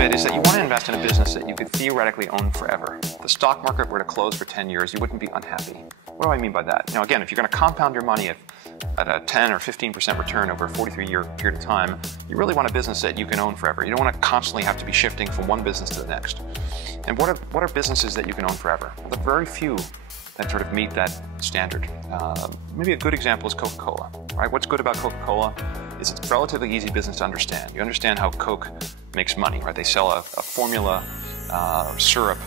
bit is that you want to invest in a business that you could theoretically own forever. If the stock market were to close for 10 years, you wouldn't be unhappy. What do I mean by that? Now, again, if you're going to compound your money at a 10 or 15% return over a 43-year period of time, you really want a business that you can own forever. You don't want to constantly have to be shifting from one business to the next. And what are businesses that you can own forever? Well, there are very few that sort of meet that standard. Maybe a good example is CocaCola. Right? What's good about CocaCola is it's a relatively easy business to understand. You understand how Coke makes money. Right? They sell a formula syrup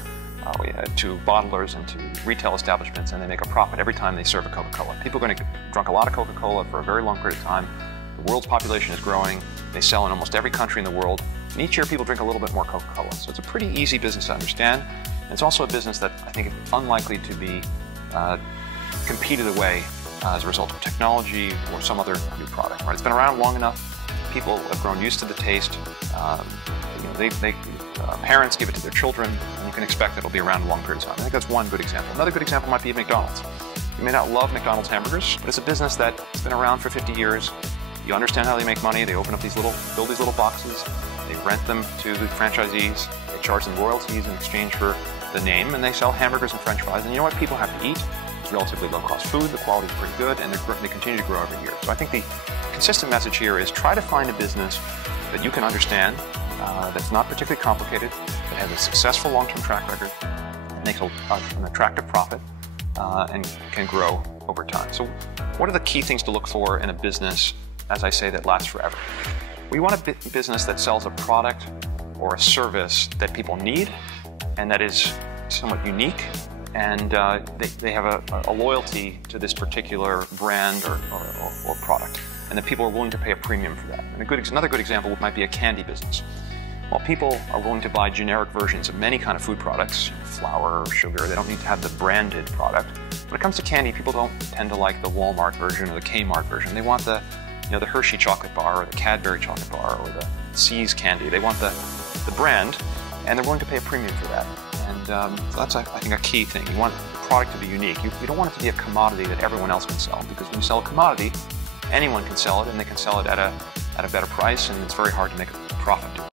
to bottlers and to retail establishments, and they make a profit every time they serve a Coca-Cola. People are going to drink a lot of Coca-Cola for a very long period of time. The world's population is growing. They sell in almost every country in the world. And each year people drink a little bit more Coca-Cola. So it's a pretty easy business to understand. And it's also a business that I think is unlikely to be competed away as a result of technology or some other new product. Right? It's been around long enough. People have grown used to the taste. Parents give it to their children, and you can expect that it'll be around a long period of time. I think that's one good example. Another good example might be McDonald's. You may not love McDonald's hamburgers, but it's a business that's been around for 50 years. You understand how they make money. They open up build these little boxes. They rent them to the franchisees. They charge them royalties in exchange for the name, and they sell hamburgers and French fries. And you know what? People have to eat. It's relatively low-cost food. The quality is pretty good, and they continue to grow every year. So I think the consistent message here is try to find a business that you can understand, that's not particularly complicated, that has a successful long-term track record, makes an attractive profit, and can grow over time. So what are the key things to look for in a business, as I say, that lasts forever? We want a business that sells a product or a service that people need and that is somewhat unique, and they have a loyalty to this particular brand or product, and that people are willing to pay a premium for that. And another good example might be a candy business. While people are willing to buy generic versions of many kind of food products, flour, sugar, they don't need to have the branded product. When it comes to candy, people don't tend to like the Walmart version or the Kmart version. They want the Hershey chocolate bar or the Cadbury chocolate bar or the See's candy. They want the brand, and they're willing to pay a premium for that. And that's, I think, a key thing. You want the product to be unique. You don't want it to be a commodity that everyone else can sell, because when you sell a commodity, anyone can sell it, and they can sell it at a better price, and it's very hard to make a profit.